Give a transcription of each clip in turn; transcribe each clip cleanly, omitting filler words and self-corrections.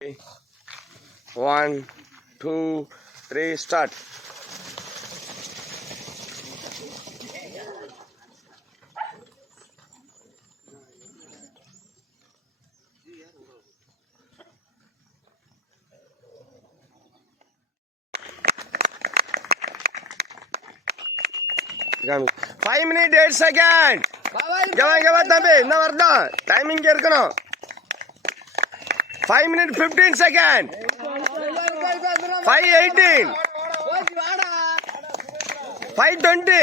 1, 2, 3, start. Five minutes 8 seconds. தம்பி என்ன வரட்டும் டைமிங் இருக்கணும். 5 minutes 15 seconds. 5:18. 5:20.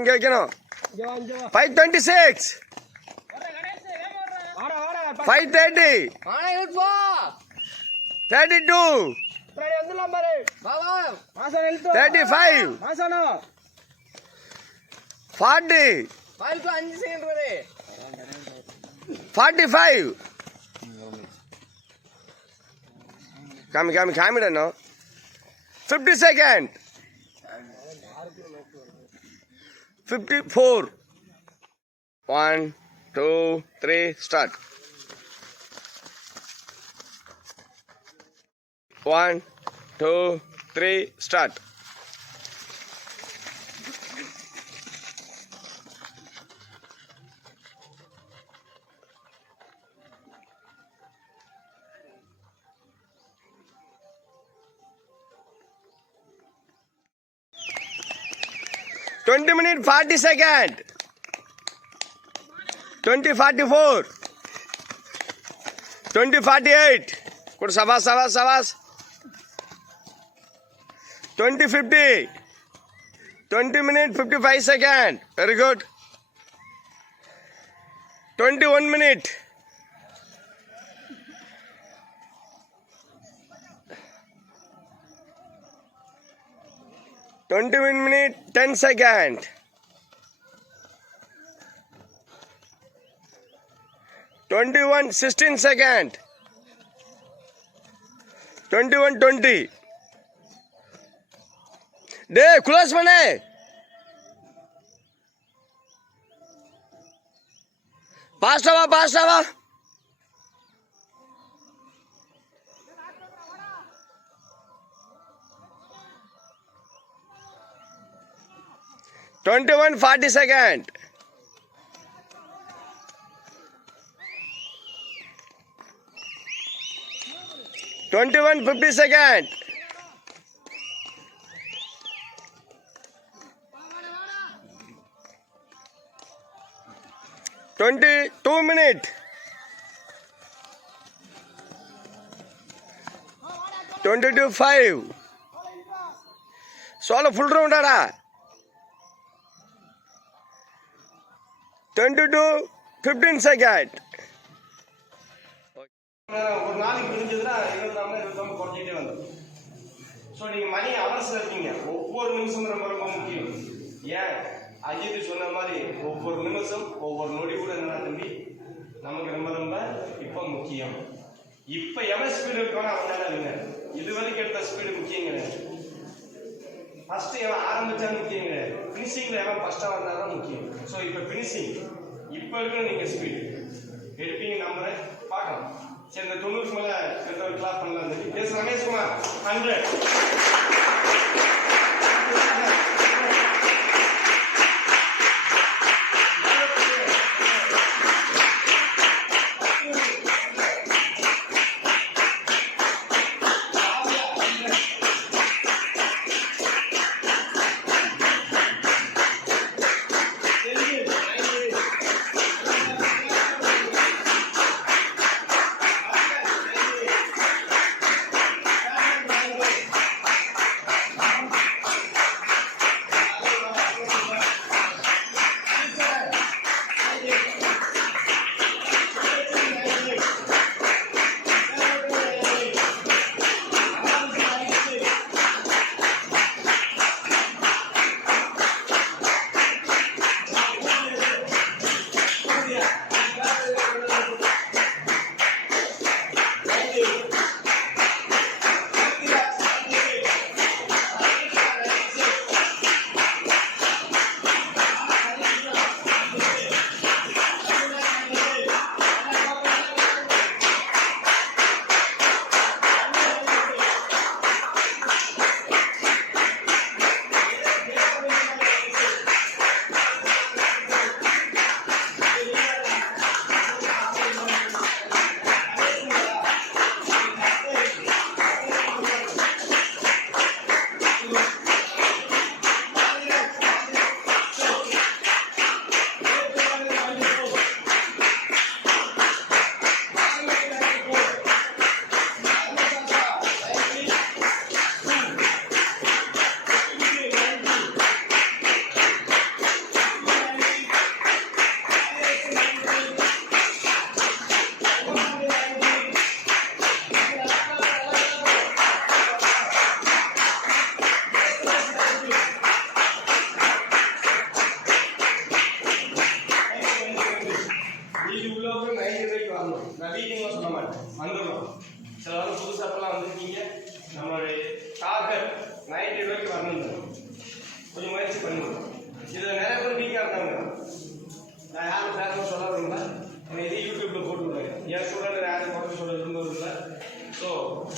இங்க வைக்கணும். 5:26. 5:30. 32. 35. 40. 45. காமிடனோ 50 seconds. 54. 1, 2, 3, start. 1, 2, 3, start. minutes 40 seconds. 20:44. 20:48. Good, sabas. 20:50. 20 minutes 55 seconds. Very good. 21 minutes. 21 minutes 10 seconds. 21:16 seconds. 21:20. டேய் close பண்ணு. பாஸ்டா வா. 21:40 seconds. 21:50 seconds. 22 minutes. 22:05. சோல full ரவுண்டாடா. 22:15 seconds. ஒரு நாளைக்கு முடிஞ்சதுன்னா 24 குறைஞ்சிட்டே வந்தோம். ஸோ நீங்கள் மணி அவர்ஸில் இருக்கீங்க. ஒவ்வொரு நிமிஷமும் ரொம்ப ரொம்ப முக்கியம். ஏன் அஜித் சொன்ன மாதிரி ஒவ்வொரு நிமிஷம் ஒவ்வொரு நொடி கூட என்ன தம்பி நமக்கு ரொம்ப ரொம்ப இப்போ முக்கியம். இப்போ எவன் ஸ்பீடு இருக்கானோ அவன் தானே இருங்க. இது வரைக்கும் எடுத்த ஸ்பீடு முக்கியம் கிடையாது. ஃபர்ஸ்ட் எவன் ஆரம்பிச்சா முக்கியம் கிடையாது. ஃபினிஷிங்ல எவன் ஃபர்ஸ்டா வந்தாதான் முக்கியம். ஸோ இப்போ ஃபினிஷிங் இப்போ இருக்க நீங்க ஸ்பீடு எடுப்பீங்க நம்பரை பார்க்கலாம். சரி இந்த 90 மேல ஒரு கிளாஸ் பண்ணலாம். எஸ் ரமேஷ்குமார் 100.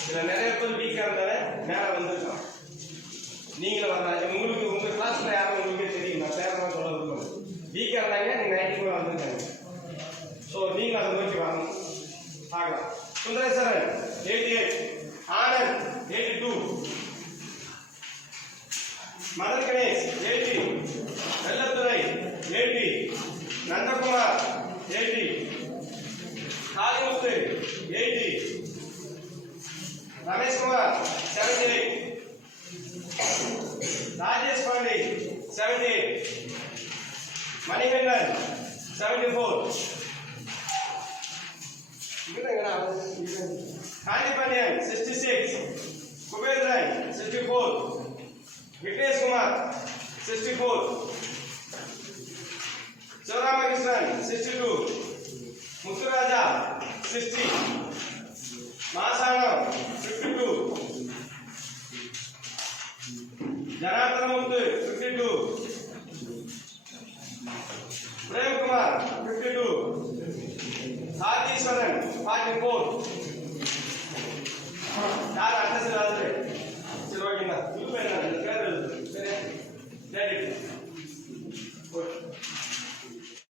இதுல நிறைய பேர் வீக்கா இருந்தாலும் மேல வந்திருக்கான். நீங்களும் வரலாம். உங்களுக்கு உங்க கிளாஸ்ல யாரும் உங்களுக்கே தெரியும். நான் பேரெல்லாம் சொல்ல விரும்பல. வீக்கா இருந்தாங்க நீங்க 94 வந்திருக்காங்க. ஸோ நீங்க அதை நோக்கி வரணும். பார்க்கலாம். சுந்தரேஸ்வரன் 88, ஆனந்த் 82, மதன் கணேஷ் 80, வெள்ளத்துறை 80, நந்தகுமார் 80, காளிமுத்து 80, ரமேஷ்குமார் 78, ராஜேஷ் பாண்டே 78, மணிகண்டன் 74, காண்டிபாண்டியன் 66, குபேந்திரன் 64, விக்னேஷ் குமார் 64, சிவராமகிருஷ்ணன் 62, முத்துராஜா 60, மாசானம் 52, ஜனார்தனமுத்து 52, பிரேம்குமார் 52, சாதீஸ்வரன் 44,